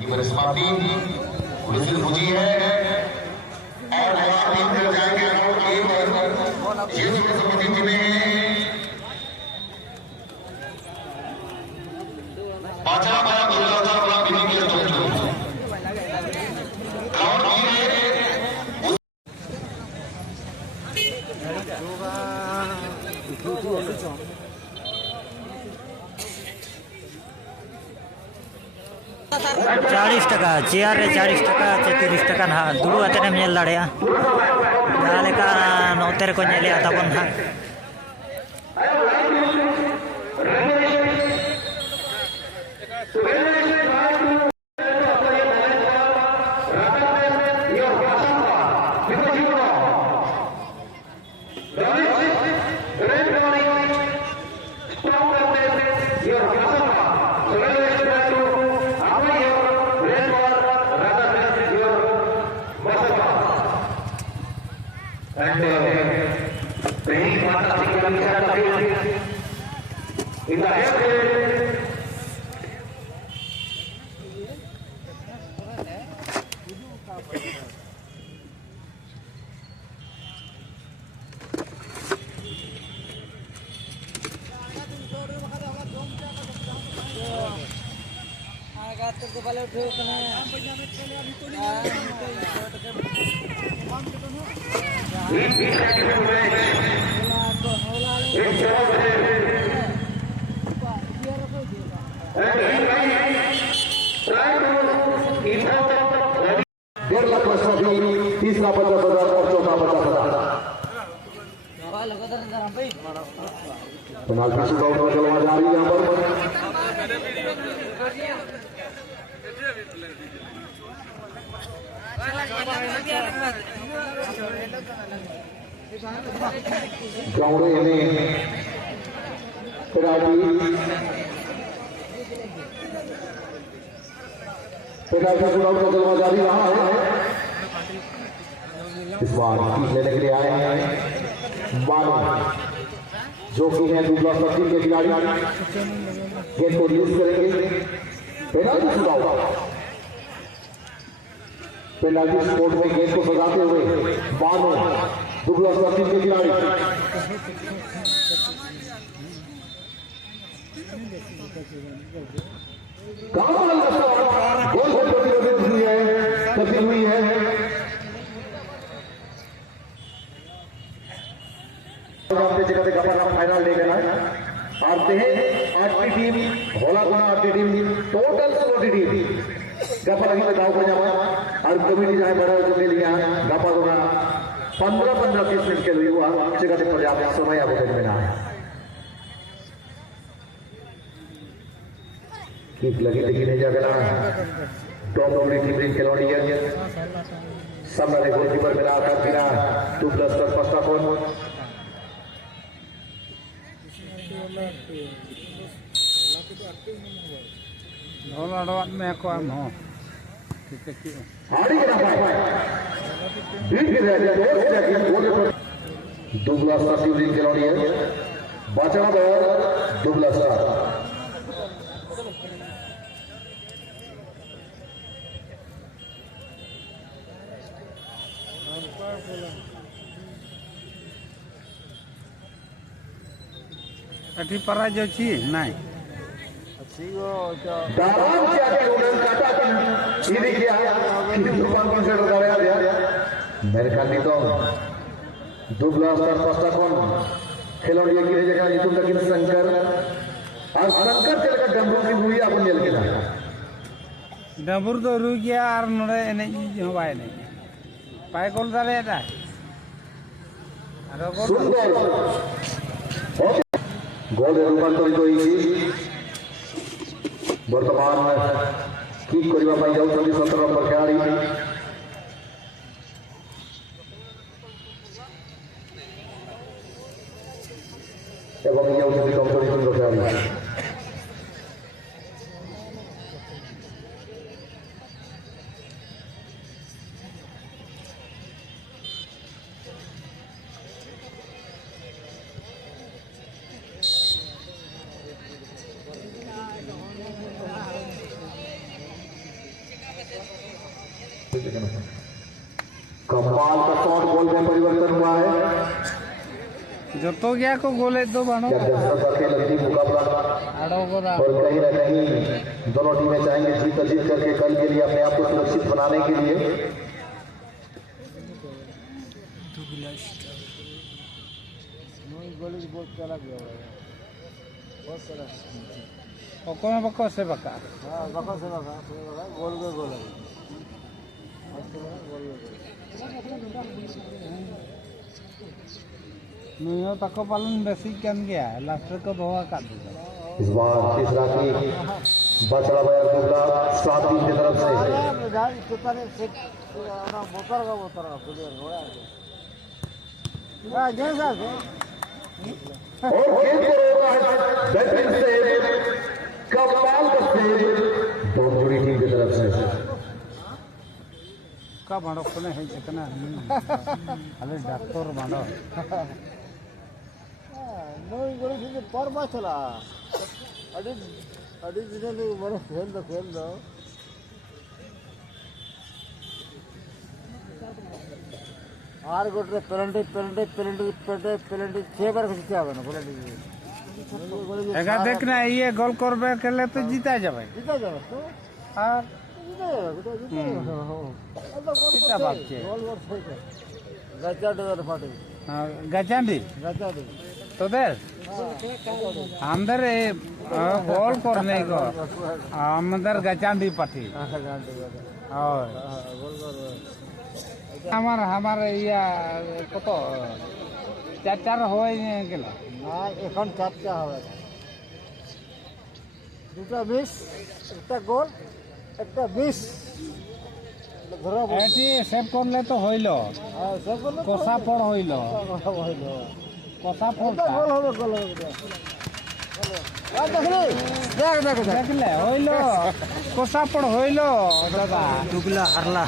समाप्ति पुलिस पूजी है और हमारा टीम कर जाएंगे ये समिति में पांचवा बार चालीस टका चेयर 40 टका 30 टका ना दुड़ू आते नेल दाड़िया जहाँ लेका नोते रे को नेले ताबन ना in the head. तीसरा 50,000 और चौथा 50,000 पेनाल्टी शूटआउट में चलवा जा रही है यहाँ पर ग्राउंड में पेनाल्टी शूटआउट में चलवा जारी रहा है। इस बार पीछे लेने के लिए आए हैं मानो जो कि है दूसरा सचिन के खिलाड़ी गेंद को रिलीज करेंगे। पेनाल्टी शूटआउट पेनाल्टी स्पॉट में गेंद को सजाते हुए मानो दूसरा सचिन के खिलाड़ी गोल से प्रतिरोधित हुई है फाइनल ले लेना आते हैं आठवीं टीम भोला गुना आठवीं टीम टोटल 16 टीम गपा लगी गाँव को जावा और कमिटी जहाँ बड़ा जो लिए गपा गुना 15-15-20 मिनट के लिए हुआ जगह पर्याप्त समय आवेदन में ना है कीप लगी लेकिन नहीं जागना टॉप डोगरी टीम खिलाड़ी है सामने गोलकीपर मिला कर गिरा 2+ पर फर्स्ट ऑफ में को हम हो दुबला स्टार टीम खिलाड़ी है बचा बॉल दुबला स्टार अठी पराज अछि नाही दाराम क्या के उड़न काटा तुम ये देखिए किसी दुकान कौन से लगा रहा है मेरे ख्याल में तो दुबला स्टार फर्स्ट कौन खिलाड़ी की जगह जितु तक शंकर और शंकर चल का डंबू की हुई अपन जल के ना डंबूर तो रुक गया और नोड़े एने जो बाय नहीं पाए गोल दाले दा और गोल रूपांतरित होई वर्तमान किक करबा पाई जाउछथि 17 नंबर खेलाड़ी एवं जाउछथि कंपनी खेलाड़ी कमाल का शॉट, गोल में परिवर्तन हुआ है। जो तो गया को गोले दो बानो क्या दर्शक का खेल अंतिम मुकाबला, आड़ो गोरा और कहीं ना कहीं दोनों टीमें चाहेंगे जीत करके कल के लिए अपने आप को सुरक्षित बनाने के लिए। बको से बका नुयो तको पालन बेसी कन गया लास्ट को धोआ कर दिया। इस बार तीसरा की बचड़ा बया टुकड़ा 7 टीम की तरफ से और गेंद को रोका है बैटिंग से कमाल का सेव बहुत बड़ी टीम की तरफ से। का बाड़ो कोने है जितना अरे डॉक्टर बाड़ो नई गोली से पर बचला अड़ी दिन मन खेल दो आर गोटे पेनल्टी 6 बार खिंचा आवे ना पेनल्टी एगा देखना ये गोल करबे केले तो जीता जाबे जीता जावे तो और जीता बात छे गोल सही है गचा डर फाटे गचांडी गचा तो देर अंदर गोल करने को अंदर गचांडी पाठी और हमारे या कत 4 হয় গেল না এখন 4টা হবে দুটো মিস একটা গোল একটা মিস ধরো এটি সেভ করলে তো হইল হ্যাঁ সব গোল কষা পড় হইল হইল কষা পড় গোল হবে আর দেখলি দেখ দেখলে হইল কষা পড় হইল দাদা दुगला हरला